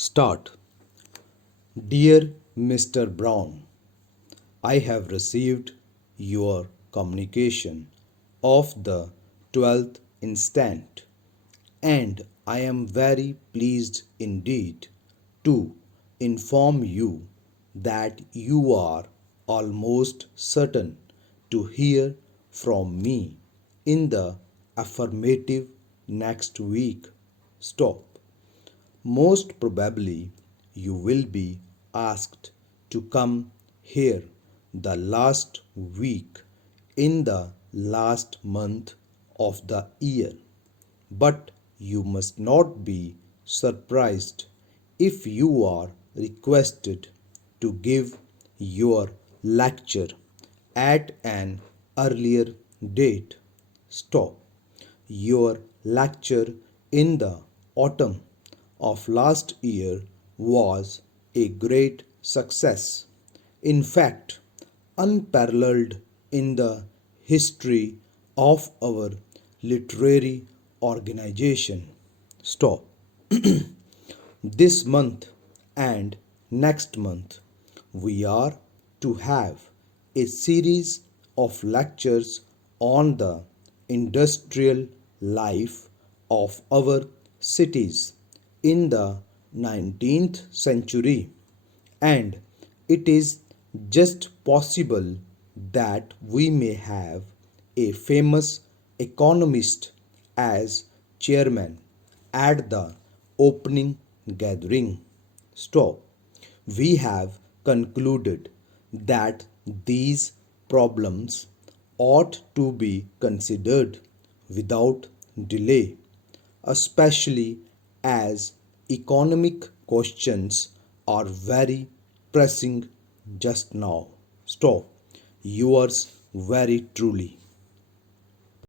Start. Dear Mr. Brown, I have received your communication of the 12th instant, and I am very pleased indeed to inform you that you are almost certain to hear from me in the affirmative next week. Stop. Most probably, you will be asked to come here the last week in the last month of the year. But you must not be surprised if you are requested to give your lecture at an earlier date. Stop. Your lecture in the autumn of last year was a great success. In fact, unparalleled in the history of our literary organization. Stop. This month and next month, we are to have a series of lectures on the industrial life of our cities in the 19th century, and it is just possible that we may have a famous economist as chairman at the opening gathering. Stop. We have concluded that these problems ought to be considered without delay, especially as economic questions are very pressing just now. Stop. Yours very truly.